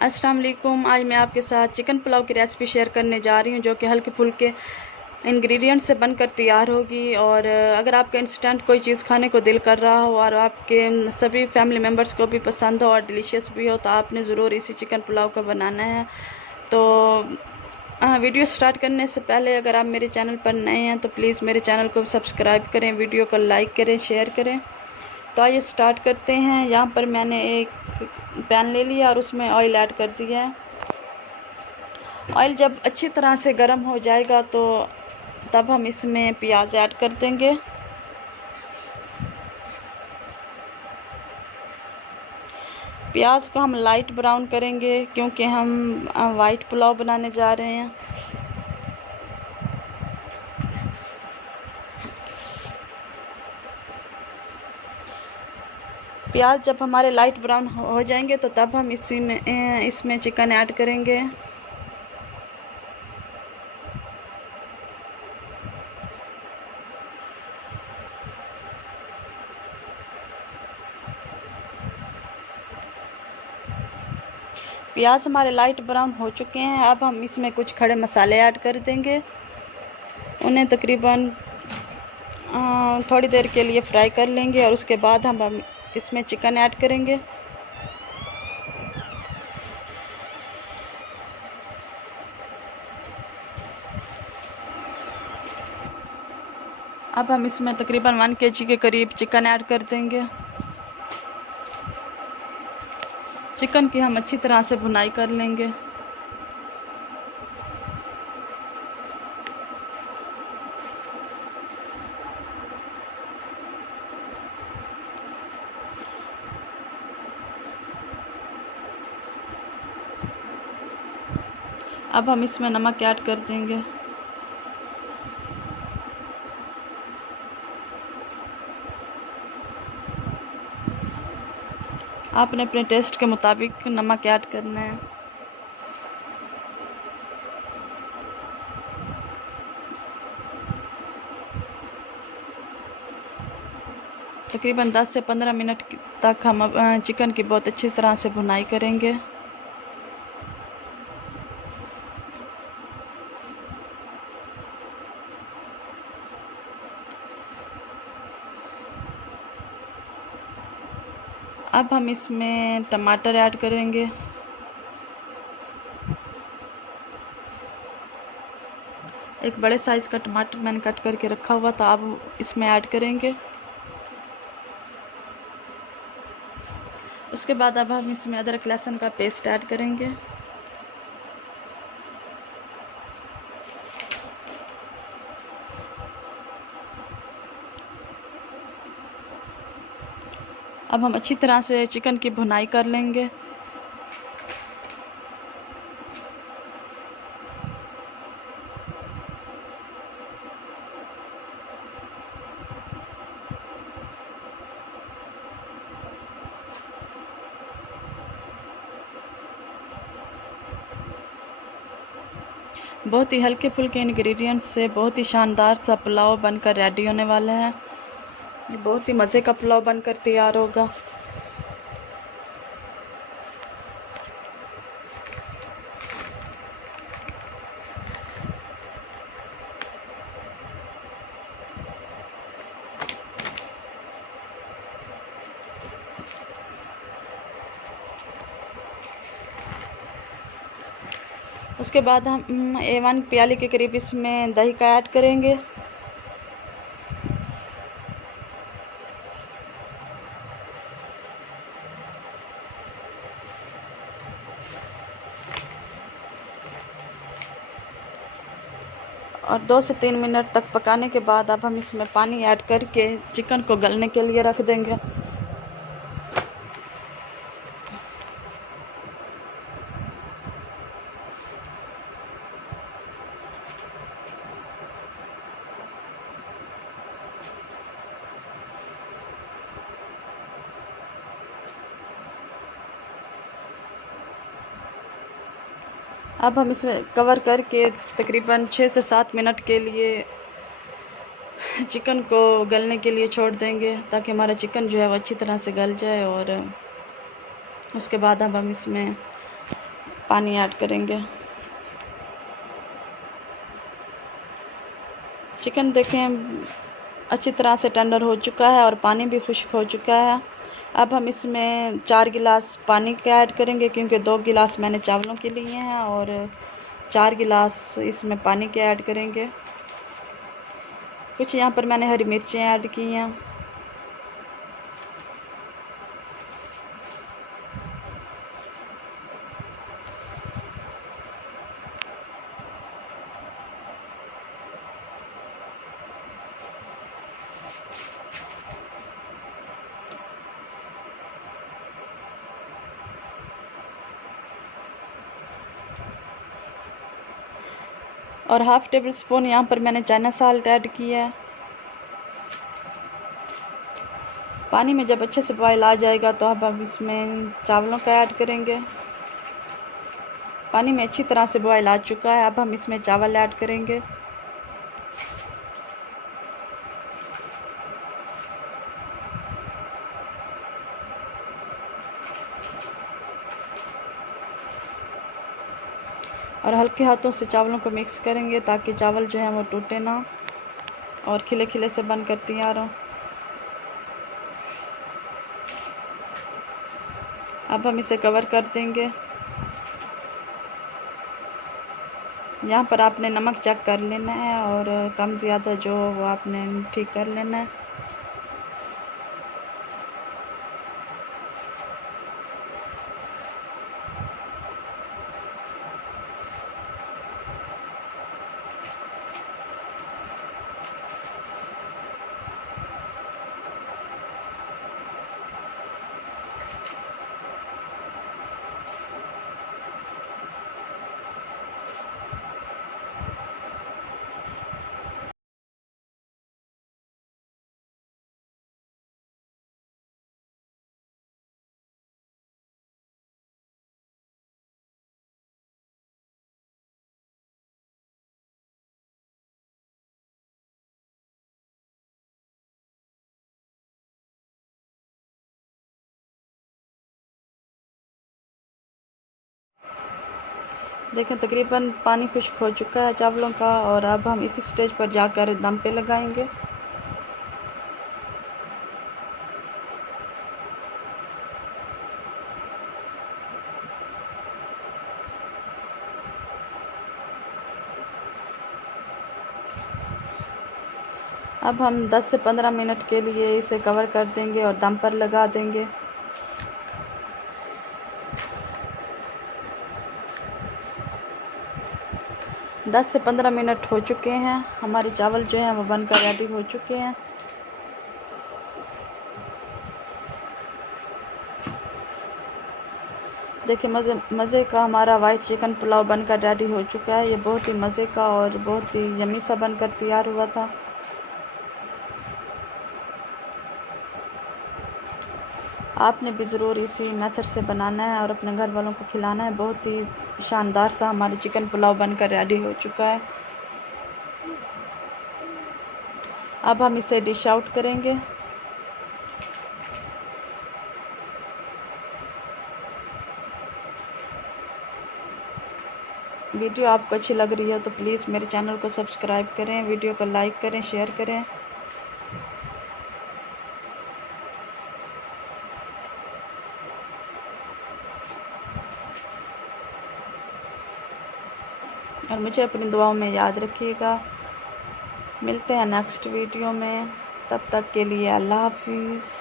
अस्सलाम वालेकुम। आज मैं आपके साथ चिकन पुलाव की रेसिपी शेयर करने जा रही हूँ, जो कि हल्के फुल्के इंग्रेडिएंट से बनकर तैयार होगी। और अगर आपका इंस्टेंट कोई चीज़ खाने को दिल कर रहा हो और आपके सभी फैमिली मेम्बर्स को भी पसंद हो और डिलीशियस भी हो, तो आपने ज़रूर इसी चिकन पुलाव को बनाना है। तो वीडियो स्टार्ट करने से पहले अगर आप मेरे चैनल पर नए हैं तो प्लीज़ मेरे चैनल को सब्सक्राइब करें, वीडियो को लाइक करें, शेयर करें। तो आइए स्टार्ट करते हैं। यहाँ पर मैंने एक पैन ले लिया और उसमें ऑयल ऐड कर दिया है। ऑयल जब अच्छी तरह से गर्म हो जाएगा तो तब हम इसमें प्याज ऐड कर देंगे। प्याज को हम लाइट ब्राउन करेंगे क्योंकि हम वाइट पुलाव बनाने जा रहे हैं। प्याज जब हमारे लाइट ब्राउन हो जाएंगे तो तब हम इसमें चिकन ऐड करेंगे। प्याज हमारे लाइट ब्राउन हो चुके हैं। अब हम इसमें कुछ खड़े मसाले ऐड कर देंगे। उन्हें तकरीबन थोड़ी देर के लिए फ्राई कर लेंगे और उसके बाद हम इसमें चिकन ऐड करेंगे। अब हम इसमें तकरीबन 1 kg के करीब चिकन ऐड कर देंगे। चिकन की हम अच्छी तरह से भुनाई कर लेंगे। अब हम इसमें नमक ऐड कर देंगे। आपने अपने टेस्ट के मुताबिक नमक ऐड करना है। तकरीबन 10 से 15 मिनट तक हम चिकन की बहुत अच्छी तरह से भुनाई करेंगे। अब हम इसमें टमाटर ऐड करेंगे। एक बड़े साइज़ का टमाटर मैंने कट करके रखा हुआ था, अब इसमें ऐड करेंगे। उसके बाद अब हम इसमें अदरक लहसुन का पेस्ट ऐड करेंगे। अब हम अच्छी तरह से चिकन की भुनाई कर लेंगे। बहुत ही हल्के फुल्के इंग्रेडिएंट्स से बहुत ही शानदार सा पुलाव बनकर रेडी होने वाला है। ये बहुत ही मज़े का पुलाव बनकर तैयार होगा। उसके बाद हम 1 प्याली के करीब इसमें दही का ऐड करेंगे। और 2 से 3 मिनट तक पकाने के बाद अब हम इसमें पानी ऐड करके चिकन को गलने के लिए रख देंगे। अब हम इसमें कवर करके तकरीबन 6 से 7 मिनट के लिए चिकन को गलने के लिए छोड़ देंगे, ताकि हमारा चिकन जो है वो अच्छी तरह से गल जाए। और उसके बाद अब हम इसमें पानी ऐड करेंगे। चिकन देखें अच्छी तरह से टेंडर हो चुका है और पानी भी खुश्क हो चुका है। अब हम इसमें 4 गिलास पानी का ऐड करेंगे, क्योंकि 2 गिलास मैंने चावलों के लिए हैं और 4 गिलास इसमें पानी के ऐड करेंगे। कुछ यहाँ पर मैंने हरी मिर्चें ऐड की हैं। और हाफ़ टेबल स्पून यहाँ पर मैंने चाइना साल्ट ऐड किया है। पानी में जब अच्छे से बॉयल आ जाएगा तो अब हम इसमें चावलों का ऐड करेंगे। पानी में अच्छी तरह से बॉयल आ चुका है। अब हम इसमें चावल ऐड करेंगे। और हल्के हाथों से चावलों को मिक्स करेंगे ताकि चावल जो है वो टूटे ना और खिले खिले से बनकर तैयार हो। अब हम इसे कवर कर देंगे। यहाँ पर आपने नमक चेक कर लेना है और कम ज़्यादा जो वो आपने ठीक कर लेना है। देखें तकरीबन पानी खुश्क हो चुका है चावलों का और अब हम इसी स्टेज पर जाकर दम पे लगाएंगे। अब हम 10 से 15 मिनट के लिए इसे कवर कर देंगे और दम पर लगा देंगे। दस से 15 मिनट हो चुके हैं। हमारे चावल जो हैं वो बनकर रेडी हो चुके हैं। देखिए मज़े का हमारा वाइट चिकन पुलाव बनकर रेडी हो चुका है। ये बहुत ही मज़े का और बहुत ही यम्मी सा बनकर तैयार हुआ था। आपने भी ज़रूर इसी मेथड से बनाना है और अपने घर वालों को खिलाना है। बहुत ही शानदार सा हमारी चिकन पुलाव बनकर रेडी हो चुका है। अब हम इसे डिश आउट करेंगे। वीडियो आपको अच्छी लग रही है तो प्लीज़ मेरे चैनल को सब्सक्राइब करें, वीडियो को लाइक करें, शेयर करें। और मुझे अपनी दुआओं में याद रखिएगा। मिलते हैं नेक्स्ट वीडियो में, तब तक के लिए अल्लाह हाफिज़।